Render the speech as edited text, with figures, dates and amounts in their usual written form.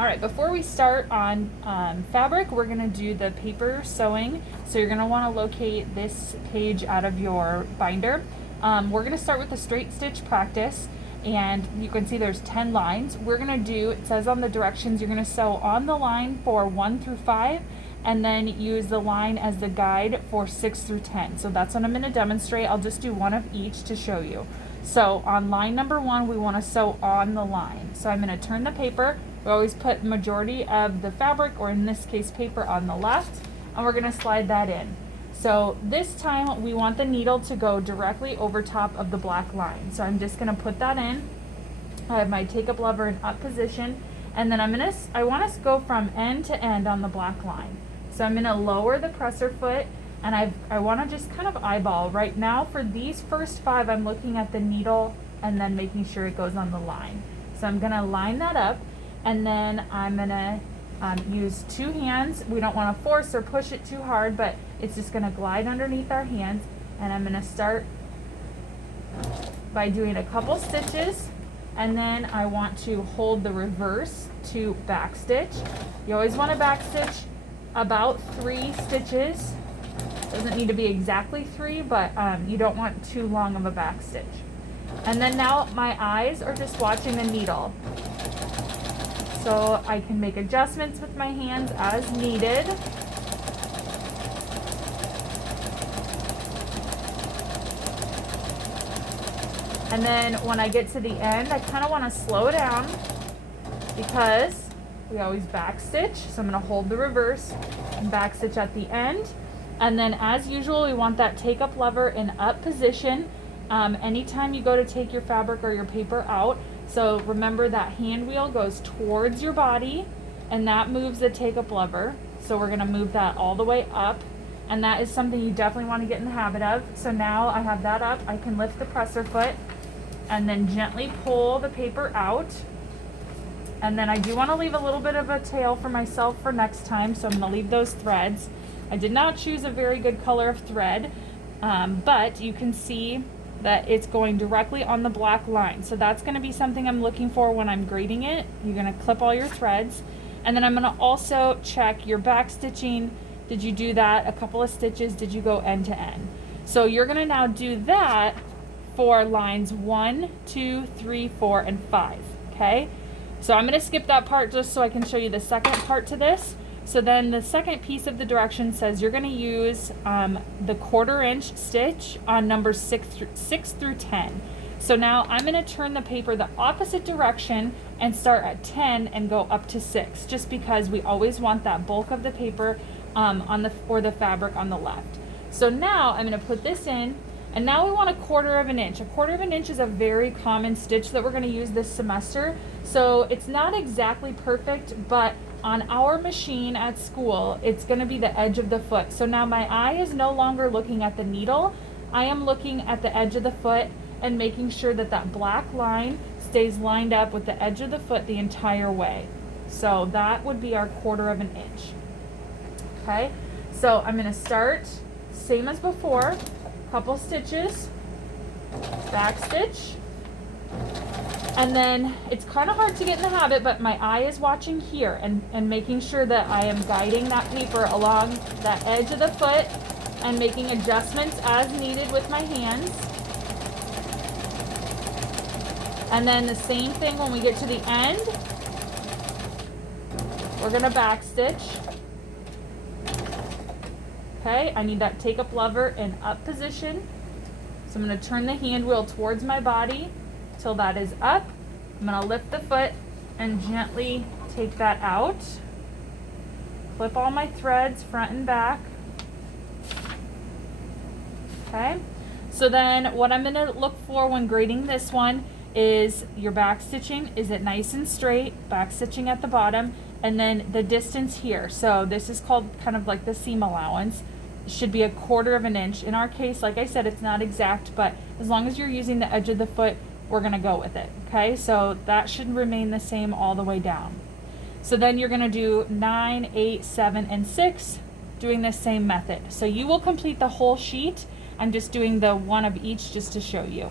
All right, before we start on fabric, we're gonna do the paper sewing. So you're gonna wanna locate this page out of your binder. We're gonna start with the straight stitch practice, and you can see there's 10 lines. We're gonna do, it says on the directions, you're gonna sew on the line for 1 through 5, and then use the line as the guide for 6 through 10. So that's what I'm gonna demonstrate. I'll just do one of each to show you. So on line number 1, we wanna sew on the line. So I'm gonna turn the paper. We always put majority of the fabric, or in this case paper, on the left, and we're gonna slide that in. So this time we want the needle to go directly over top of the black line. So I'm just gonna put that in. I have my take up lever in up position, and then I want us to go from end to end on the black line. So I'm gonna lower the presser foot, and I wanna just kind of eyeball. Right now for these first 5, I'm looking at the needle and then making sure it goes on the line. So I'm gonna line that up, and then I'm gonna use 2 hands. We don't wanna force or push it too hard, but it's just gonna glide underneath our hands. And I'm gonna start by doing a couple stitches, and then I want to hold the reverse to back stitch. You always wanna back stitch about 3 stitches. Doesn't need to be exactly 3, but you don't want too long of a back stitch. And then now my eyes are just watching the needle. So I can make adjustments with my hands as needed. And then when I get to the end, I kind of want to slow down because we always back stitch. So I'm going to hold the reverse and back stitch at the end. And then as usual, we want that take up lever in up position. Anytime you go to take your fabric or your paper out, so remember that hand wheel goes towards your body, and that moves the take up lever. So we're gonna move that all the way up, and that is something you definitely wanna get in the habit of. So now I have that up, I can lift the presser foot and then gently pull the paper out. And then I do wanna leave a little bit of a tail for myself for next time, so I'm gonna leave those threads. I did not choose a very good color of thread, but you can see that it's going directly on the black line. So that's gonna be something I'm looking for when I'm grading it. You're gonna clip all your threads. And then I'm gonna also check your back stitching. Did you do that? A couple of stitches, did you go end to end? So you're gonna now do that for lines 1, 2, 3, 4, and 5, okay? So I'm gonna skip that part just so I can show you the second part to this. So then the second piece of the direction says you're going to use the 1/4 inch stitch on numbers 6 through 10. So now I'm going to turn the paper the opposite direction and start at 10 and go up to 6, just because we always want that bulk of the paper or the fabric on the left. So now I'm going to put this in, and now we want a 1/4 inch. A 1/4 inch is a very common stitch that we're going to use this semester. So it's not exactly perfect, but on our machine at school, it's going to be the edge of the foot. So now my eye is no longer looking at the needle. I am looking at the edge of the foot and making sure that that black line stays lined up with the edge of the foot the entire way. So that would be our 1/4 inch. Okay, so I'm going to start same as before, couple stitches, back stitch. And then it's kind of hard to get in the habit, but my eye is watching here and making sure that I am guiding that paper along that edge of the foot and making adjustments as needed with my hands. And then the same thing when we get to the end, we're gonna back stitch. Okay, I need that take up lever in up position. So I'm gonna turn the hand wheel towards my body till that is up. I'm gonna lift the foot and gently take that out. Clip all my threads front and back. Okay, so then what I'm gonna look for when grading this one is your back stitching. Is it nice and straight? Back stitching at the bottom, and then the distance here. So this is called kind of like the seam allowance. It should be a 1/4 inch. In our case, like I said, it's not exact, but as long as you're using the edge of the foot, we're gonna go with it, okay? So that should remain the same all the way down. So then you're gonna do 9, 8, 7, and 6, doing the same method. So you will complete the whole sheet. I'm just doing the one of each just to show you.